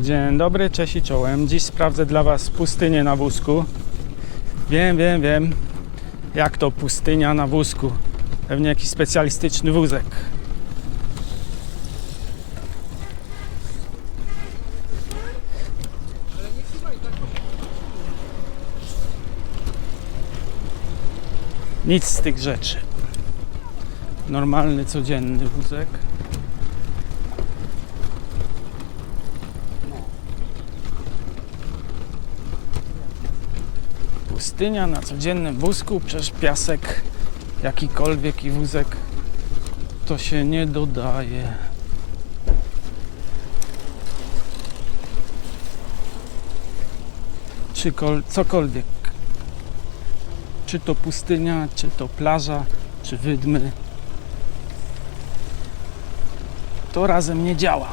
Dzień dobry, cześć i czołem. Dziś sprawdzę dla Was pustynię na wózku. Wiem, jak to pustynia na wózku. Pewnie jakiś specjalistyczny wózek. Nic z tych rzeczy. Normalny, codzienny wózek. Pustynia na codziennym wózku, przecież piasek jakikolwiek i wózek to się nie dodaje. Czy cokolwiek. Czy to pustynia, czy to plaża, czy wydmy. To razem nie działa.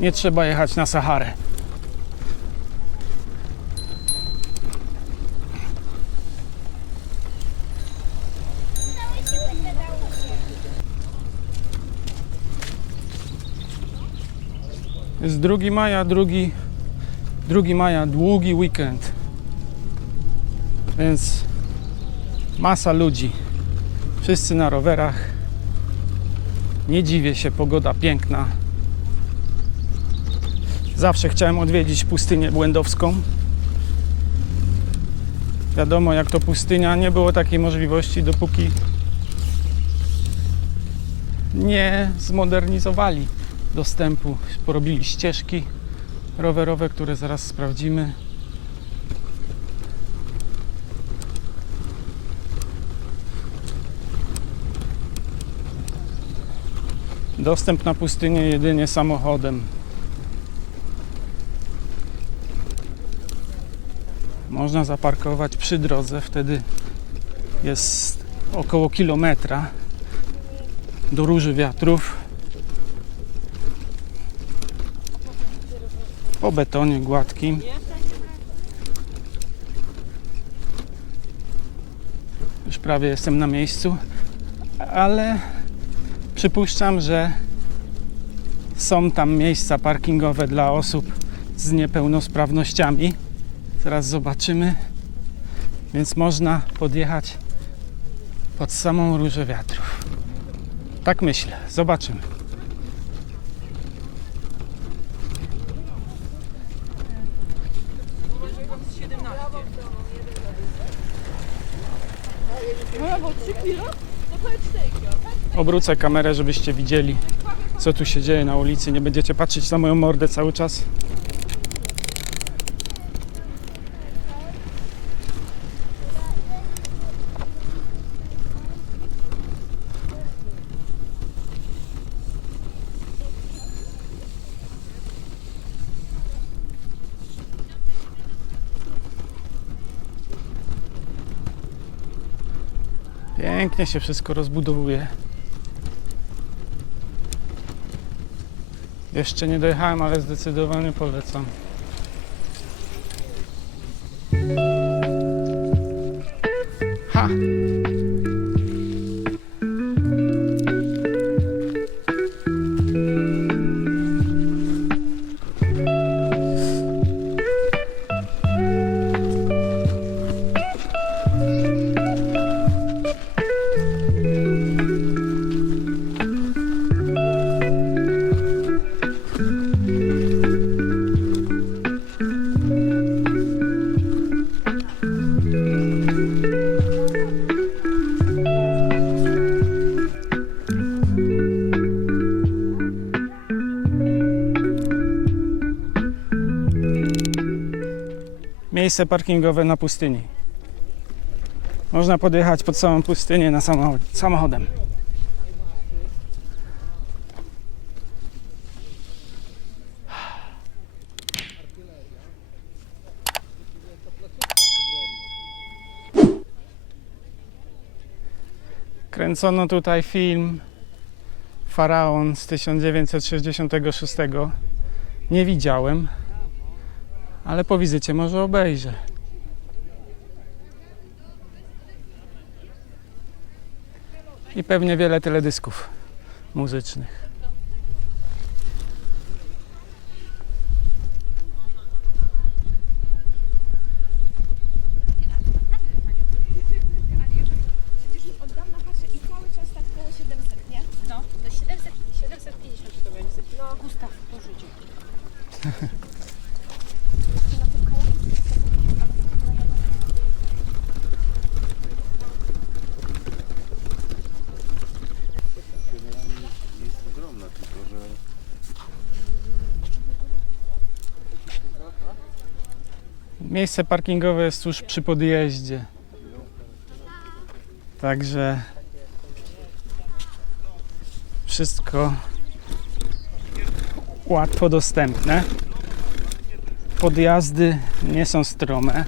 Nie trzeba jechać na Saharę. Jest 2 maja, 2 maja, długi weekend. Więc masa ludzi. Wszyscy na rowerach. Nie dziwię się, pogoda piękna. Zawsze chciałem odwiedzić pustynię błędowską. Wiadomo, jak to pustynia, nie było takiej możliwości, dopóki nie zmodernizowali dostępu. Porobili ścieżki rowerowe, które zaraz sprawdzimy. Dostęp na pustynię jedynie samochodem. Można zaparkować przy drodze, wtedy jest około kilometra do Róży Wiatrów. Po betonie gładkim. Już prawie jestem na miejscu, ale przypuszczam, że są tam miejsca parkingowe dla osób z niepełnosprawnościami. Zaraz zobaczymy, więc można podjechać pod samą Różę Wiatrów. Tak myślę, zobaczymy. Obrócę kamerę, żebyście widzieli, co tu się dzieje na ulicy. Nie będziecie patrzeć na moją mordę cały czas. Pięknie się wszystko rozbudowuje. Jeszcze nie dojechałem, ale zdecydowanie polecam. Ha! Miejsce parkingowe na pustyni. Można podjechać pod samą pustynię na samochodem. Kręcono tutaj film Faraon z 1966. Nie widziałem, ale po wizycie może obejrzę. I pewnie wiele teledysków. muzycznych. Oddam na patrzę i cały czas tak koło 700, nie? No, do 750 to będzie. No. Gustaw, to życie. Jest ogromna, tylko że Miejsce parkingowe jest tuż przy podjeździe. Także wszystko łatwo dostępne. Podjazdy nie są strome.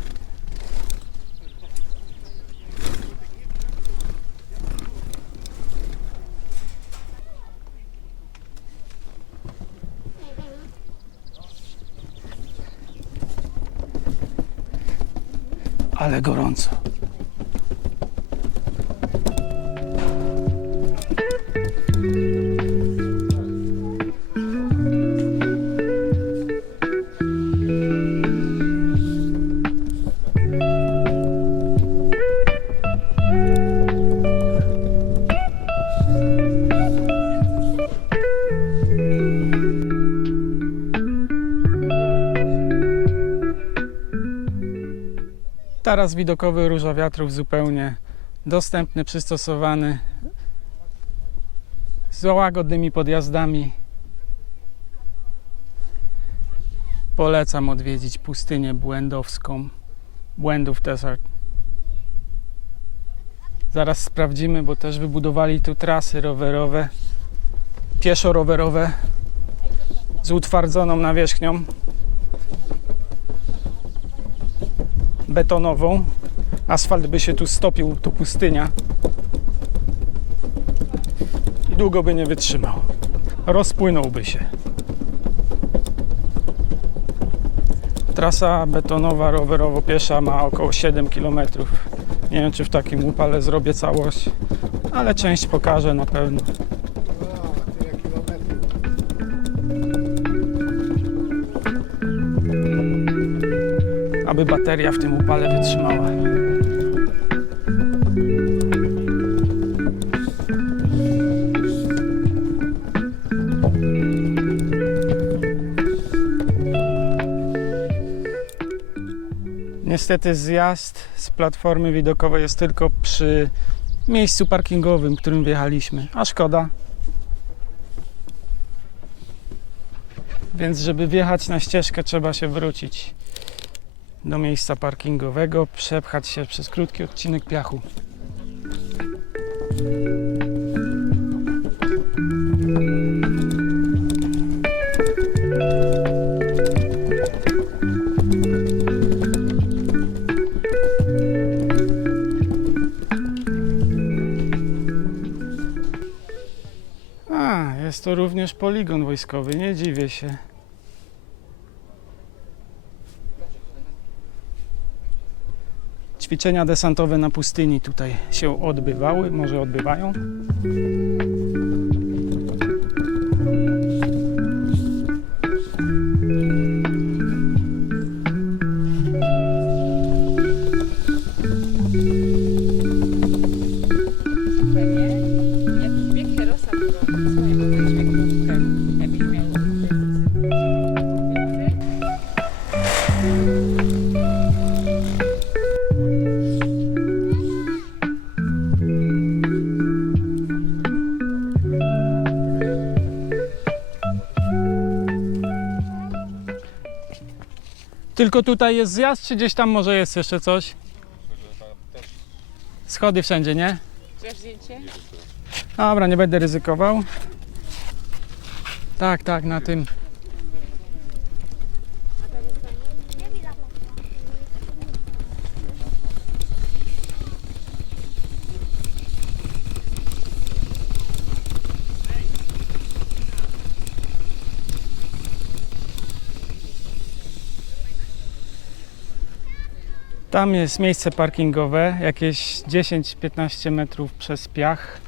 Ale gorąco. Taras widokowy Róża Wiatrów zupełnie dostępny, przystosowany, z łagodnymi podjazdami. Polecam odwiedzić pustynię błędowską, Błędów Desert. Zaraz sprawdzimy, bo też wybudowali tu trasy rowerowe, pieszo-rowerowe z utwardzoną nawierzchnią betonową. Asfalt by się tu stopił, to pustynia i długo by nie wytrzymał. Rozpłynąłby się. Trasa betonowa, rowerowo-piesza ma około 7 km. Nie wiem, czy w takim upale zrobię całość, ale część pokażę na pewno. tyle kilometrów. Aby bateria w tym upale wytrzymała. Niestety zjazd z platformy widokowej jest tylko przy miejscu parkingowym, którym wjechaliśmy, a szkoda. Więc żeby wjechać na ścieżkę, trzeba się wrócić do miejsca parkingowego, przepchać się przez krótki odcinek piachu. A, jest to również poligon wojskowy, nie dziwię się. Ćwiczenia desantowe na pustyni tutaj się odbywały, może odbywają. Jakiś bieg Herosa było. Słuchaj, bo to jest bieg Herosa. Jakbyś miał Tylko tutaj jest zjazd, czy gdzieś tam może jest jeszcze coś? Schody wszędzie, nie? Chcesz zdjęcie? Dobra, nie będę ryzykował. Tak, tak, na tym. Tam jest miejsce parkingowe, jakieś 10-15 metrów przez piach.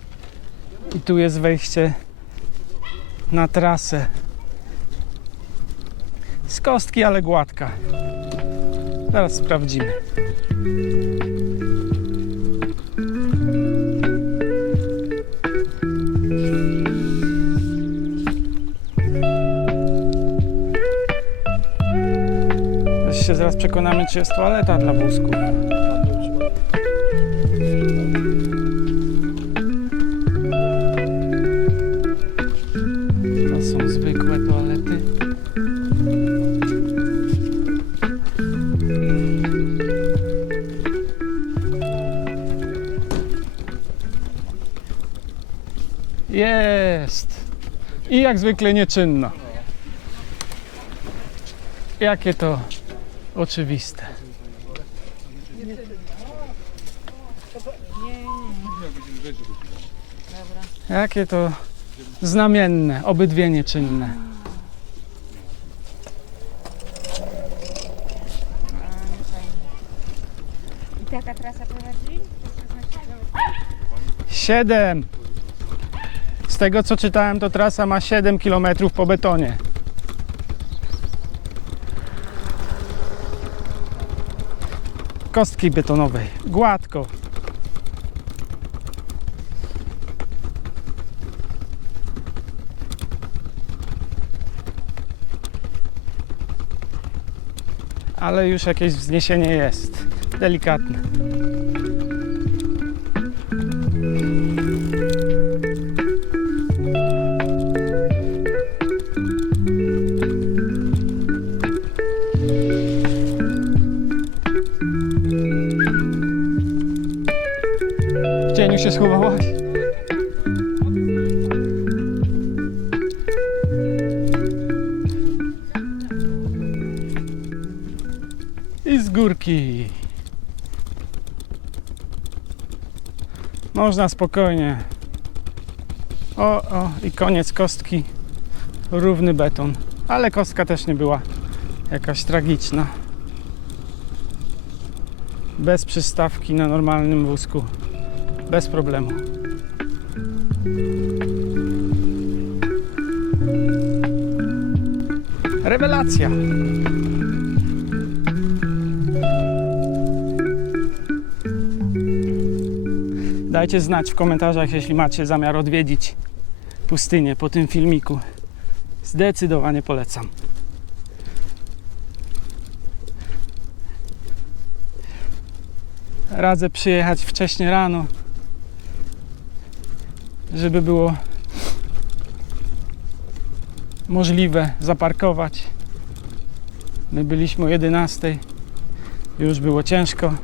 I tu jest wejście na trasę. Z kostki, ale gładka. Zaraz sprawdzimy. Też się zaraz przekonamy, czy jest toaleta dla wózków. To są zwykłe toalety. Jest! I jak zwykle nieczynna. Jakie to oczywiste. Jakie to znamienne, obydwie nieczynne. I taka trasa prowadzi? 7. Z tego co czytałem, to trasa ma 7 km po betonie. Kostki betonowej. Gładko. Ale już jakieś wzniesienie jest. Delikatne. W cieniu się schowałaś? I z górki. Można spokojnie. O, i koniec kostki. Równy beton. Ale kostka też nie była jakaś tragiczna. Bez przystawki na normalnym wózku. Bez problemu. Rewelacja! Dajcie znać w komentarzach, jeśli macie zamiar odwiedzić pustynię po tym filmiku. Zdecydowanie polecam. Radzę przyjechać wcześnie rano, żeby było możliwe zaparkować. My byliśmy o 11:00, już było ciężko.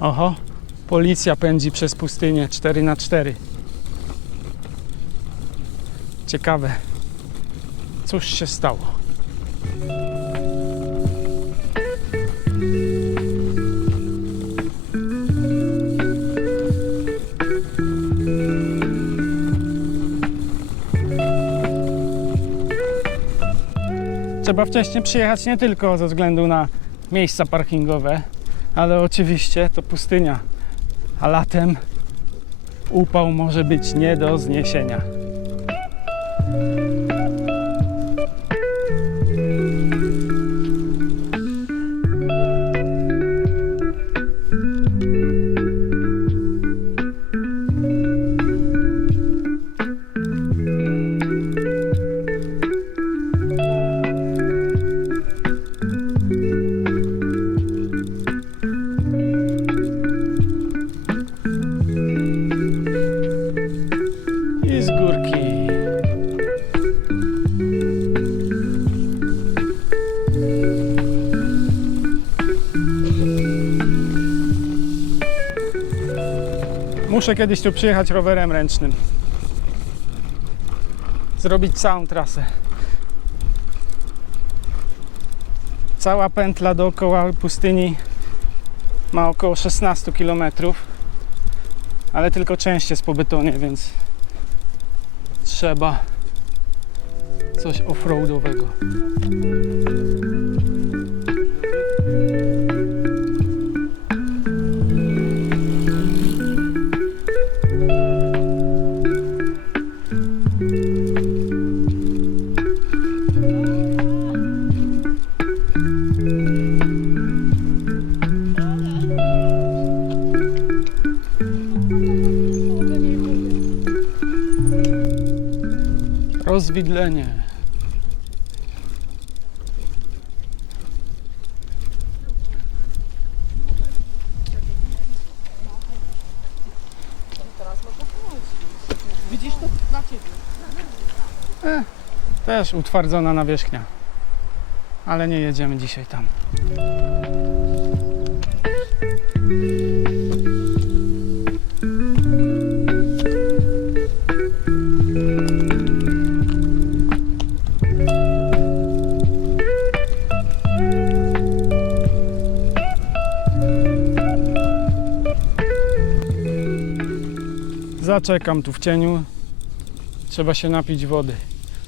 Oho, policja pędzi przez pustynię 4x4. Ciekawe, cóż się stało. Trzeba wcześniej przyjechać nie tylko ze względu na miejsca parkingowe, ale oczywiście to pustynia, a latem upał może być nie do zniesienia. I z górki. Muszę kiedyś tu przyjechać rowerem ręcznym. Zrobić całą trasę. Cała pętla dookoła pustyni ma około 16 km, ale tylko część jest po betonie, więc trzeba coś offroadowego. Rozwidlenie. Widzisz to na ciebie. Też utwardzona nawierzchnia. Ale nie jedziemy dzisiaj tam. Zaczekam tu w cieniu. Trzeba się napić wody.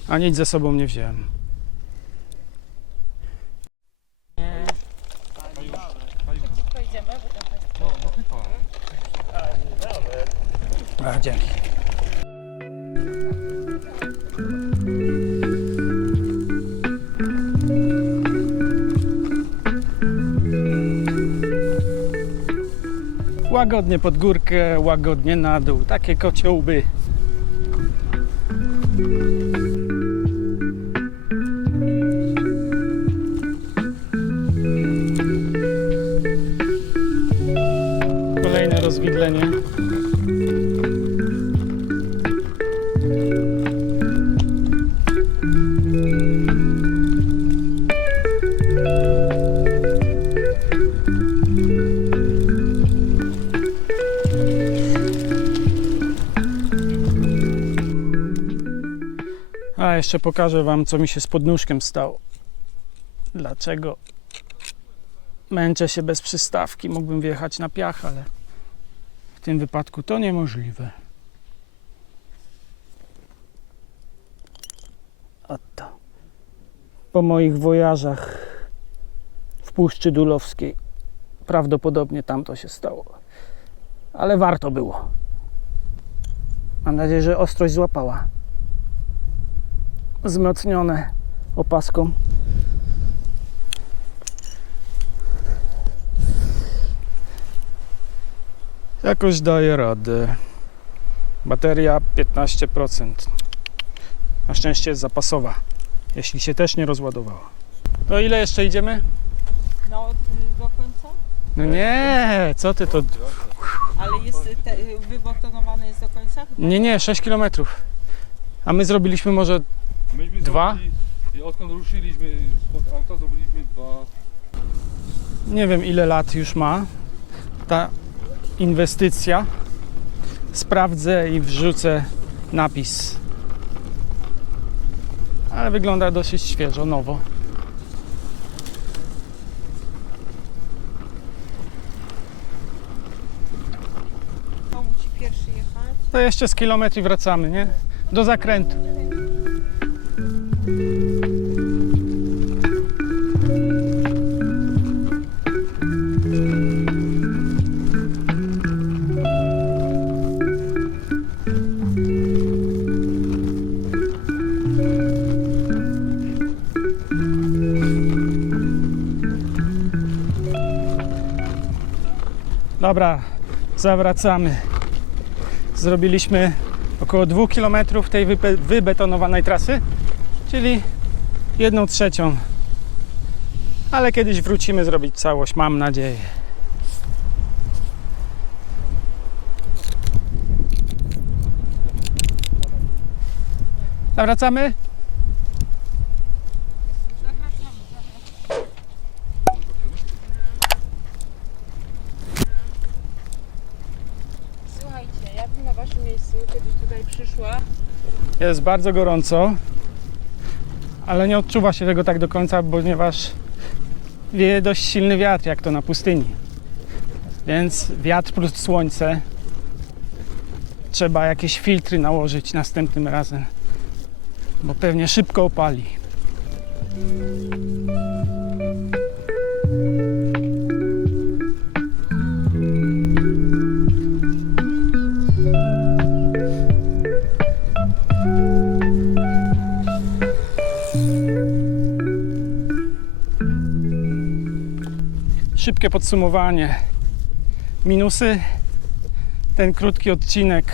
A nic ze sobą nie wziąłem. Pojedziemy, bo tam A, dzięki. Łagodnie pod górkę, łagodnie na dół. Takie kociołby. Kolejne rozwidlenie. A jeszcze pokażę Wam, co mi się z podnóżkiem stało. Dlaczego męczę się bez przystawki? Mógłbym wjechać na piach, ale w tym wypadku to niemożliwe. Oto. Po moich wojażach w Puszczy Dulowskiej prawdopodobnie tam to się stało. Ale warto było. Mam nadzieję, że ostrość złapała. Wzmocnione opaską. Jakoś daje radę. Bateria 15%. Na szczęście jest zapasowa, jeśli się też nie rozładowała. To ile jeszcze idziemy? No, do końca? No nie, co ty to... Ale jest wybetonowany jest do końca? Nie, 6 km. A my zrobiliśmy może Myśmy 2? zrobili- Odkąd ruszyliśmy spod auta, zrobiliśmy 2. Nie wiem ile lat już ma ta inwestycja. Sprawdzę i wrzucę napis. Ale wygląda dosyć świeżo, nowo. To musi pierwszy jechać. To jeszcze z kilometr i wracamy, nie? Do zakrętu. Dobra, zawracamy. Zrobiliśmy około 2 km tej wybetonowanej trasy, czyli 1/3. Ale kiedyś wrócimy zrobić całość, mam nadzieję. Zawracamy? Słuchajcie, ja bym na waszym miejscu kiedyś tutaj przyszła. Jest bardzo gorąco, ale nie odczuwa się tego tak do końca, ponieważ wieje dość silny wiatr, jak to na pustyni. Więc wiatr plus słońce. Trzeba jakieś filtry nałożyć następnym razem, bo pewnie szybko opali. Szybkie podsumowanie. Minusy. Ten krótki odcinek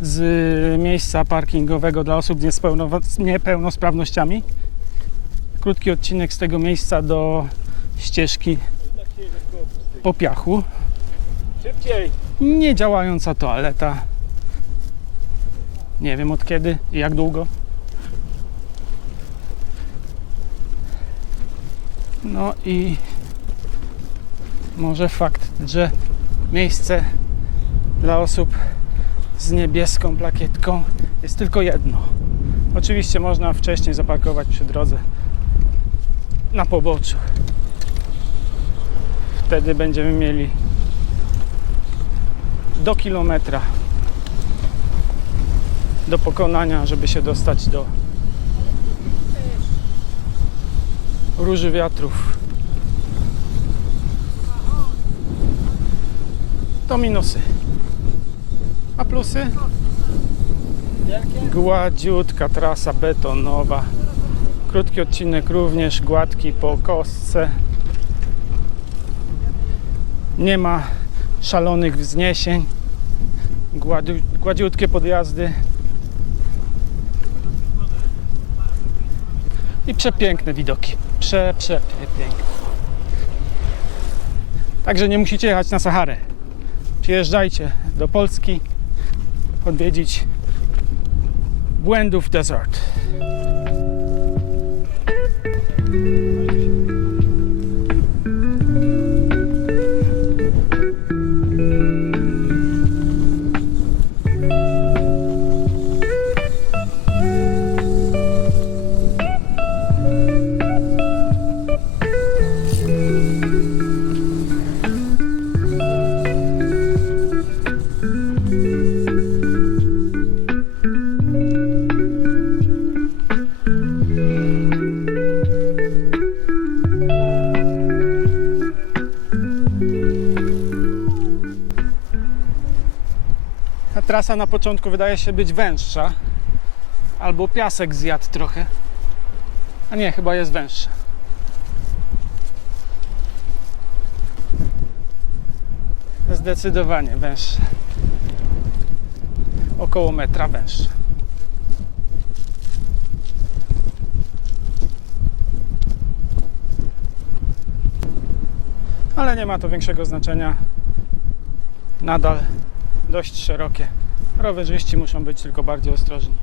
z miejsca parkingowego dla osób z niepełnosprawnościami. Krótki odcinek z tego miejsca do ścieżki po piachu. Szybciej! Nie działająca toaleta. Nie wiem od kiedy i jak długo. No i może fakt, że miejsce dla osób z niebieską plakietką jest tylko jedno. Oczywiście można wcześniej zaparkować przy drodze na poboczu. Wtedy będziemy mieli do kilometra do pokonania, żeby się dostać do Róży Wiatrów. To minusy. A plusy? Gładziutka trasa betonowa. Krótki odcinek również gładki po kostce. Nie ma szalonych wzniesień. Gładziutkie podjazdy. I przepiękne widoki. Przepiękne. Także nie musicie jechać na Saharę. Przyjeżdżajcie do Polski odwiedzić Błędów Desert. Ta trasa na początku wydaje się być węższa, albo piasek zjadł trochę, a nie, chyba jest węższa. Zdecydowanie węższa. Około metra węższa. Ale nie ma to większego znaczenia. Nadal dość szerokie. Rowerzyści muszą być tylko bardziej ostrożni.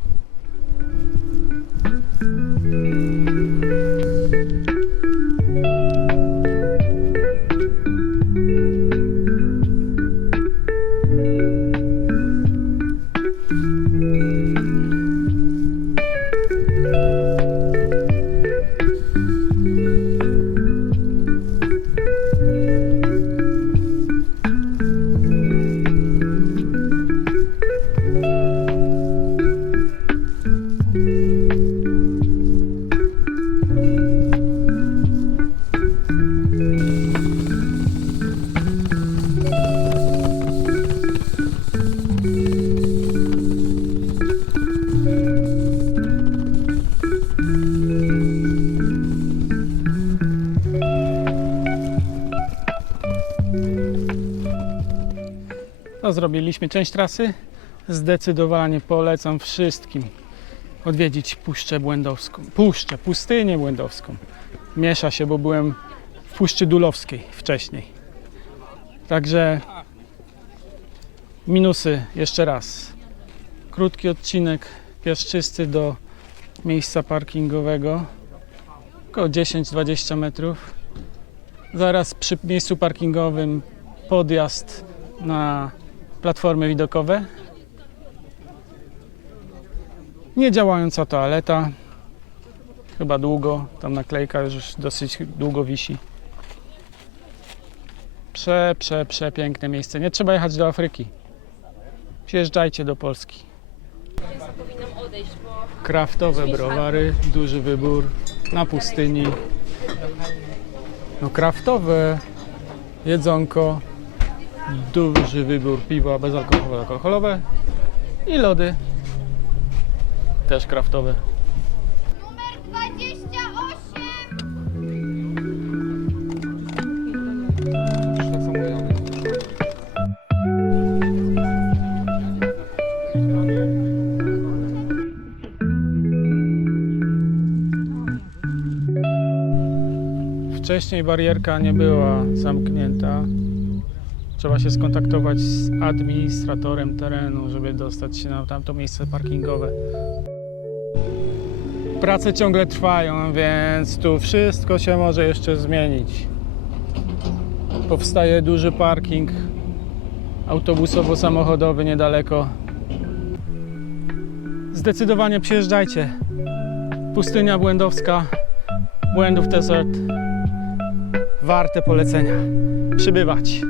To zrobiliśmy część trasy. Zdecydowanie polecam wszystkim odwiedzić Puszczę Błędowską. Pustynię Błędowską. Miesza się, bo byłem w Puszczy Dulowskiej wcześniej. Także minusy jeszcze raz. Krótki odcinek piaszczysty do miejsca parkingowego. Około 10-20 metrów. Zaraz przy miejscu parkingowym podjazd na platformy widokowe. Niedziałająca toaleta. Chyba długo. Tam naklejka już dosyć długo wisi. Przepiękne miejsce. Nie trzeba jechać do Afryki. Przyjeżdżajcie do Polski. Powinnam odejść, bo Kraftowe browary, duży wybór na pustyni. No kraftowe jedzonko, duży wybór piwa bezalkoholowe, alkoholowe i lody też kraftowe. Numer 28! Tak samo ja. Wcześniej barierka nie była zamknięta. Trzeba się skontaktować z administratorem terenu, żeby dostać się na tamto miejsce parkingowe. Prace ciągle trwają, więc tu wszystko się może jeszcze zmienić. Powstaje duży parking autobusowo-samochodowy niedaleko. Zdecydowanie przyjeżdżajcie. Pustynia Błędowska, Błędów Desert. Warte polecenia. Przybywać.